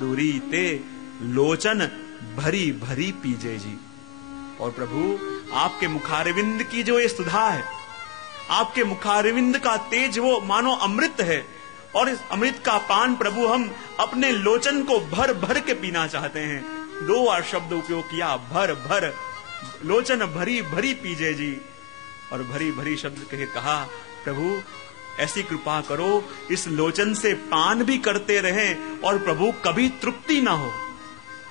दूरी ते लोचन भरी भरी पीजे जी। और प्रभु आपके मुखारविंद की जो ये सुधा है, आपके मुखारविंद का तेज वो मानो अमृत है, और इस अमृत का पान प्रभु हम अपने लोचन को भर भर के पीना चाहते हैं। 2 बार शब्द उपयोग किया, भर भर, लोचन भरी भरी पीजे जी। और भरी भरी शब्द कहे कहा, प्रभु ऐसी कृपा करो इस लोचन से पान भी करते रहें और प्रभु कभी तृप्ति ना हो।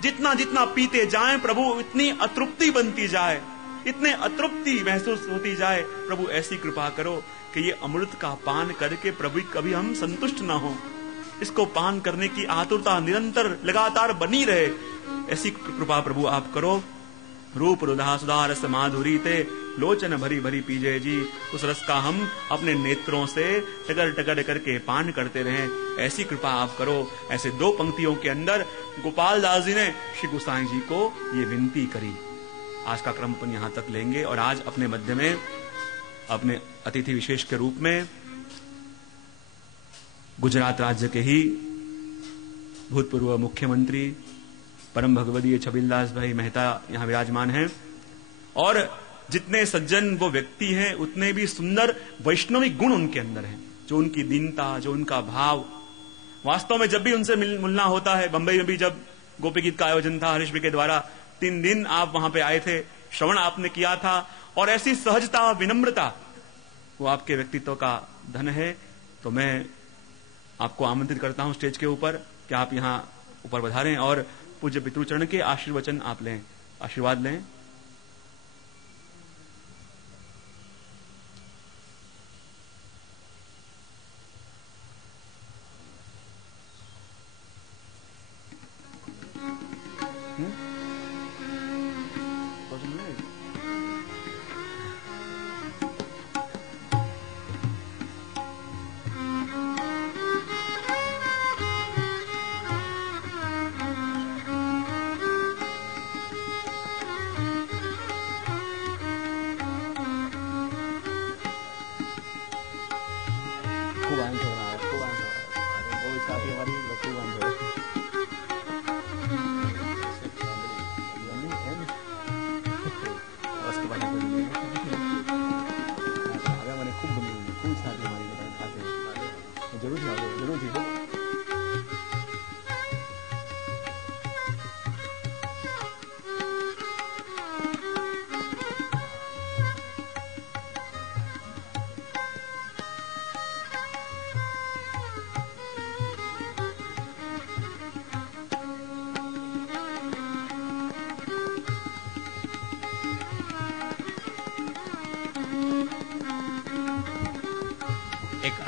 जितना जितना पीते जाएं प्रभु इतनी अतृप्ति बनती जाए, इतने अतृप्ति महसूस होती जाए। प्रभु ऐसी कृपा करो कि ये अमृत का पान करके प्रभु कभी हम संतुष्ट ना हो, इसको पान करने की आतुरता निरंतर लगातार बनी रहे। ऐसी कृपा प्रभु आप करो। रूप रुधा सुधा रस माधुरी ते लोचन भरी भरी पीजे जी। उस रस का हम अपने नेत्रों से टकर टकर करके पान करते रहें, ऐसी कृपा आप करो। ऐसे 2 पंक्तियों के अंदर गोपाल दास जी ने श्री गोसाई जी को ये विनती करी। आज का क्रम अपन यहां तक लेंगे और आज अपने मध्य में अपने अतिथि विशेष के रूप में गुजरात राज्य के ही भूतपूर्व मुख्यमंत्री परम भगवदीय छबिलदास भाई मेहता यहां विराजमान हैं। और जितने सज्जन वो व्यक्ति हैं उतने भी सुंदर वैष्णवी गुण उनके अंदर हैं। जो उनकी दीनता, जो उनका भाव, वास्तव में जब भी उनसे मिलना होता है, बंबई में भी जब गोपी गीत का आयोजन था हरीश भाई के द्वारा, 3 दिन आप वहां पे आए थे, श्रवण आपने किया था, और ऐसी सहजता विनम्रता वो आपके व्यक्तित्व का धन है। तो मैं आपको आमंत्रित करता हूं स्टेज के ऊपर कि आप यहां ऊपर पधारें और पूज्य पितृचरण के आशीर्वचन आप लें, आशीर्वाद लें।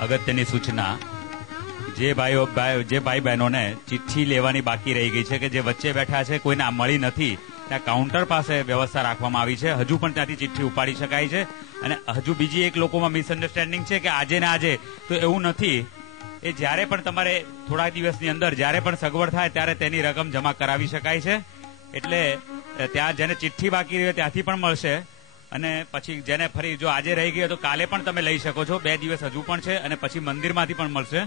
અગત્યની સૂચના, જે ભાઈ બહેનોને ચિઠ્ઠી લેવાની બાકી રહી ગઈ છે કે જે વચ્ચે બેઠા છે કોઈને મળી નથી, ત્યાં કાઉન્ટર પાસે વ્યવસ્થા રાખવામાં આવી છે, હજુ પણ ત્યાંથી ચિઠ્ઠી ઉપાડી શકાય છે. અને હજુ બીજી એક લોકોમાં મિસઅન્ડરસ્ટેન્ડિંગ છે કે આજે ને આજે, તો એવું નથી. એ જ્યારે પણ તમારે થોડા દિવસની અંદર જ્યારે પણ સગવડ થાય ત્યારે તેની રકમ જમા કરાવી શકાય છે. એટલે ત્યાં જેને ચિઠ્ઠી બાકી રહી ત્યાંથી પણ મળશે, અને પછી જેને ફરી જો આજે રહી ગઈ તો કાલે પણ તમે લઈ શકો છો. 2 દિવસ હજુ પણ છે, અને પછી મંદિરમાંથી પણ મળશે.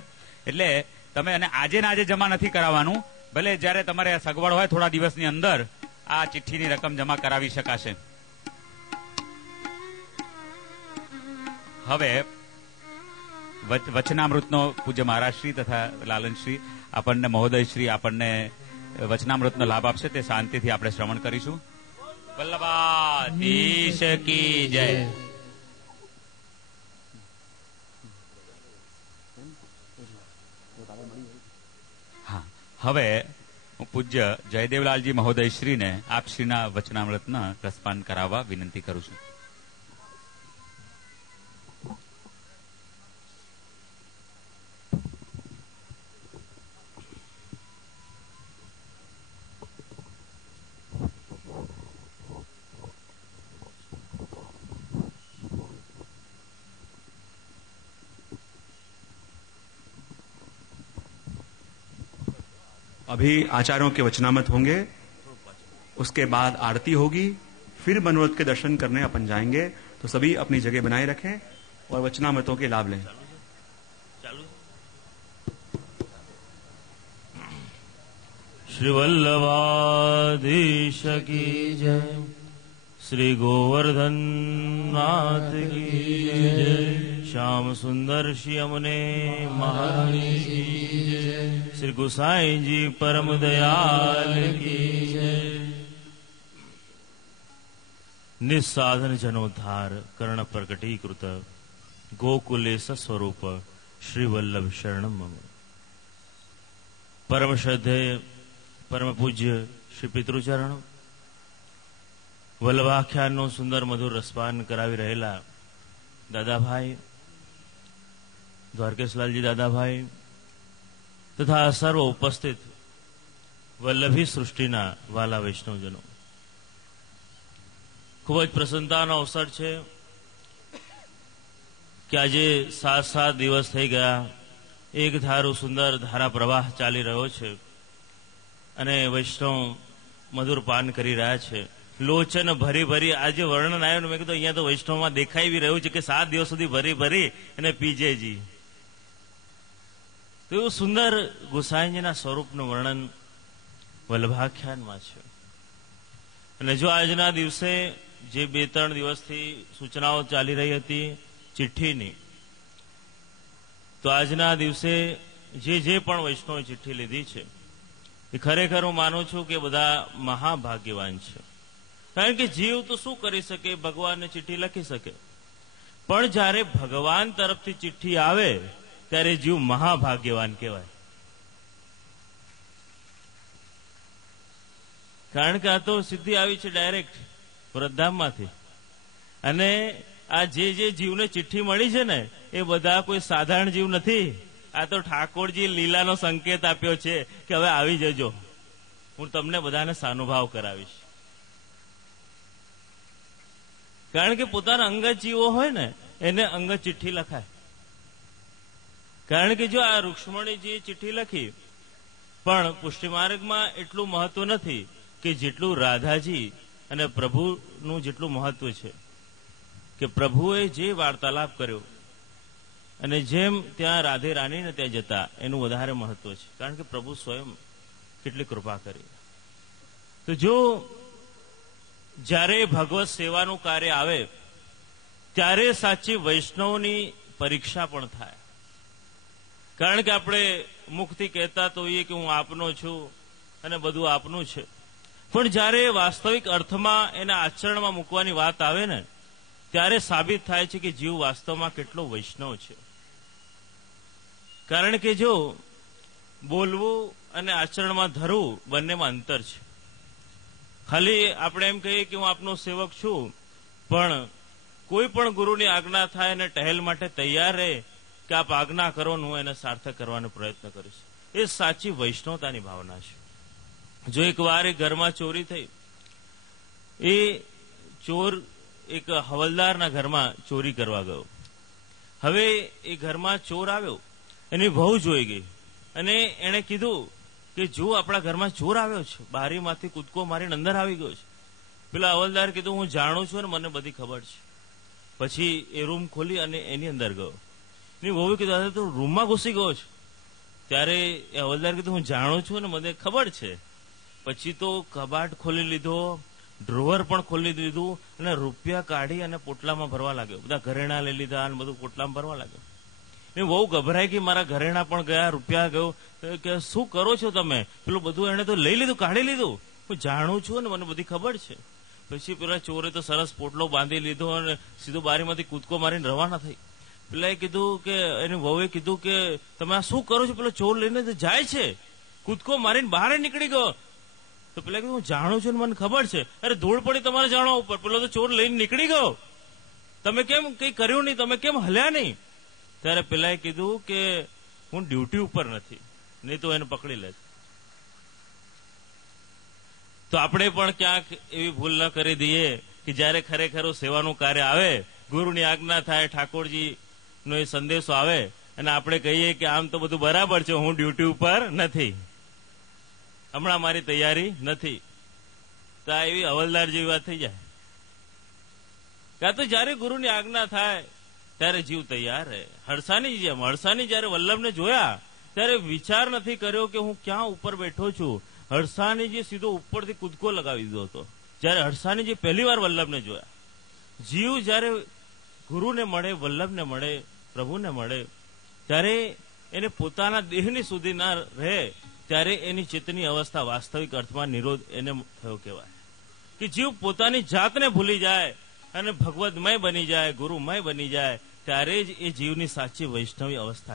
એટલે તમે અને આજે ને આજે જમા નથી કરાવવાનું, ભલે જ્યારે તમારે સગવડ હોય થોડા દિવસની અંદર આ ચિઠ્ઠીની રકમ જમા કરાવી શકાશે. હવે વચનામૃતનો પૂજ્ય મહારાજશ્રી તથા લાલનશ્રી આપણને મહોદયશ્રી આપણને વચનામૃતનો લાભ આપશે, તે શાંતિથી આપણે શ્રવણ કરીશું. વલ્લભાધીશ કી જય. હા, હવે હું પૂજ્ય જયદેવલાલજી મહોદયશ્રીને આપશ્રીના વચનામૃતના રસપાન કરાવવા વિનંતી કરું છું. अभी आचार्यों के वचनामृत होंगे, उसके बाद आरती होगी, फिर मनोरथ के दर्शन करने अपन जाएंगे. तो सभी अपनी जगह बनाए रखें और वचनामृतों के लाभ लें. શ્રી વલ્લભાધીશ કી જય, શ્રી ગોવર્ધન નાથ કી જય, શ્યામ સુંદર શ્રી અમને મહારાણી કી જય, શ્રી ગુસાઈજી પરમ દયાલ કી જય. નિસ્સાધન જનોદ્ધાર કર્ણ પ્રકટીકૃત ગોકુલેશ સ્વરૂપ શ્રી વલ્લભ શરણમ મમ. પરમ શ્રદ્ધેય પરમ પૂજ્ય શ્રી પિતૃચરણ વલ્લભાખ્યાનનું સુંદર મધુર રસપાન કરાવી રહેલા દાદાભાઈ દ્વારકેશલાલજી દાદાભાઈ તથા સર્વ ઉપસ્થિત વલ્લભી સૃષ્ટિના વાલા વૈષ્ણવજનો, ખૂબ જ પ્રસન્નતાનો અવસર છે કે આજે 7 દિવસ થઈ ગયા, એક ધારું સુંદર ધારા પ્રવાહ ચાલી રહ્યો છે અને વૈષ્ણવ મધુર પાન કરી રહ્યા છે. લોચન ભરી ભરી આજે વર્ણન આવ્યું ને મેં કીધું અહીંયા તો વૈષ્ણવમાં દેખાઈ બી રહ્યું છે કે 7 દિવસ સુધી ભરી ભરી અને પીજેજી. તો એવું સુંદર ગોસાઈજીના સ્વરૂપનું વર્ણન વલ્લભાખ્યાનમાં છે. અને જો આજના દિવસે જે 2-3 દિવસથી સૂચનાઓ ચાલી રહી હતી ચિઠ્ઠીની, તો આજના દિવસે જે પણ વૈષ્ણવે ચિઠ્ઠી લીધી છે એ ખરેખર હું માનું છું કે બધા મહાભાગ્યવાન છે. કારણ કે જીવ તો શું કરી શકે, ભગવાનને ચિઠ્ઠી લખી શકે, પણ જ્યારે ભગવાન તરફથી ચિઠ્ઠી આવે ત્યારે જીવ મહાભાગ્યવાન કહેવાય. કારણ કે આ તો સિદ્ધિ આવી છે ડાયરેક્ટ વૃદ્ધામમાંથી. અને આ જે જીવને ચિઠ્ઠી મળી છે ને એ બધા કોઈ સાધારણ જીવ નથી. આ તો ઠાકોરજી લીલાનો સંકેત આપ્યો છે કે હવે આવી જજો, હું તમને બધાને સાનુભાવ કરાવીશ. કારણ કે પોતાના અંગત જીવો હોય ને એને અંગત ચિઠ્ઠી લખાય. કારણ કે જો આ રૂક્ષ્મણીજીએ ચિઠ્ઠી લખી, પણ પુષ્ટિમાર્ગમાં એટલું મહત્વ નથી કે જેટલું રાધાજી અને પ્રભુનું જેટલું મહત્વ છે. કે પ્રભુએ જે વાર્તાલાપ કર્યો અને જેમ ત્યાં રાધે રાણીને ત્યાં જતા એનું વધારે મહત્વ છે. કારણ કે પ્રભુ સ્વયં કેટલી કૃપા કરી. તો જો જ્યારે ભગવત સેવાનું કાર્ય આવે ત્યારે સાચી વૈષ્ણવની પરીક્ષા પણ થાય. કારણ કે આપણે મુખથી કહેતા તો હોઈએ કે હું આપનો છું અને બધું આપનું છે, પણ જ્યારે વાસ્તવિક અર્થમાં એના આચરણમાં મૂકવાની વાત આવે ને ત્યારે સાબિત થાય છે કે જીવ વાસ્તવમાં કેટલો વૈષ્ણવ છે. કારણ કે જો બોલવું અને આચરણમાં ધરવું બંનેમાં અંતર છે. ખાલી આપણે એમ કહીએ કે હું આપનો સેવક છું, પણ કોઈ પણ ગુરુની આજ્ઞા થાય અને ટહેલ માટે તૈયાર રહે કે આપ આજ્ઞા કરો ને હું એને સાર્થક કરવાનો પ્રયત્ન કરીશ, એ સાચી વૈષ્ણવતાની ભાવના છે. જો એક વાર એક ઘરમાં ચોરી થઈ, એ ચોર એક હવલદારના ઘરમાં ચોરી કરવા ગયો. હવે એ ઘરમાં ચોર આવ્યો, એની વહુ જોઈ ગઈ અને એણે કીધું કે જો આપણા ઘરમાં ચોર આવ્યો છે, બારીમાંથી કૂદકો મારીને અંદર આવી ગયો છે. પેલા હવલદાર કીધું હું જાણું છું અને મને બધી ખબર છે. પછી એ રૂમ ખોલી અને એની અંદર ગયો. એની વહુએ કીધું તું રૂમમાં ઘૂસી ગયો છે. ત્યારે એ હવલદાર કીધું હું જાણું છું અને મને ખબર છે. પછી તો કબાટ ખોલી લીધો, ડ્રોવર પણ ખોલી દીધું અને રૂપિયા કાઢી અને પોટલામાં ભરવા લાગ્યો. બધા ઘરેણા લઈ લીધા અને બધું પોટલામાં ભરવા લાગ્યો. એ બહુ ગભરાઈ ગઈ, મારા ઘરેણા પણ ગયા, રૂપિયા ગયો. કે શું કરો છો તમે? પેલું બધું એને તો લઈ લીધું, કાઢી લીધું. હું જાણું છું ને મને બધી ખબર છે. પછી પેલા ચોરે તો સરસ પોટલો બાંધી લીધો અને સીધો બારીમાંથી કૂદકો મારીને રવાના થઈ. પેલા કીધું કે એની વહુએ કીધું કે તમે આ શું કરો છો? પેલો ચોર લઈને જાય છે, કૂદકો મારીને બહાર નીકળી ગયો. તો પેલા કીધું હું જાણું છું ને મને ખબર છે. અરે ધૂળ પડી તમારે જાણવા ઉપર, પેલો તો ચોર લઈને નીકળી ગયો, તમે કેમ કઈ કર્યું નહીં, તમે કેમ હલ્યા નહીં? ત્યારે પેલાએ કીધું કે હું ડ્યુટી ઉપર નથી, નહીં તો એને પકડી લે. તો આપણે પણ ક્યાંક એવી ભૂલ ન કરી દઈએ કે જયારે ખરેખર સેવાનું કાર્ય આવે, ગુરુની આજ્ઞા થાય, ઠાકોરજીનો એ સંદેશો આવે અને આપણે કહીએ કે આમ તો બધું બરાબર છે, હું ડ્યુટી ઉપર નથી, હમણાં મારી તૈયારી નથી. તો આ એવી હવલદાર જેવી વાત થઈ જાય. કાં તો જયારે ગુરુની આજ્ઞા થાય ત્યારે જીવ તૈયાર રહે. હરસાની જેમ, હરસાની જયારે વલ્લભને જોયા ત્યારે વિચાર નથી કર્યો કે હું ક્યાં ઉપર બેઠો છું હરસાણીજી સીધો ઉપરથી કૂદકો લગાવી દીધો હતો. જ્યારે હરસાણીજી પહેલી વાર વલ્લભને જોયા, જીવ જ્યારે ગુરુને મળે, વલ્લભને મળે, પ્રભુને મળે, ત્યારે એને પોતાના દેહની સુધી ના રહે, ત્યારે એની ચેતની અવસ્થા વાસ્તવિક અર્થમાં નિરોધ એને થયો કહેવાય. કે જીવ પોતાની જાતને ભૂલી જાય અને ભગવદમય બની જાય, ગુરુમય બની જાય, ત્યારે જ એ જીવની સાચી વૈષ્ણવી અવસ્થા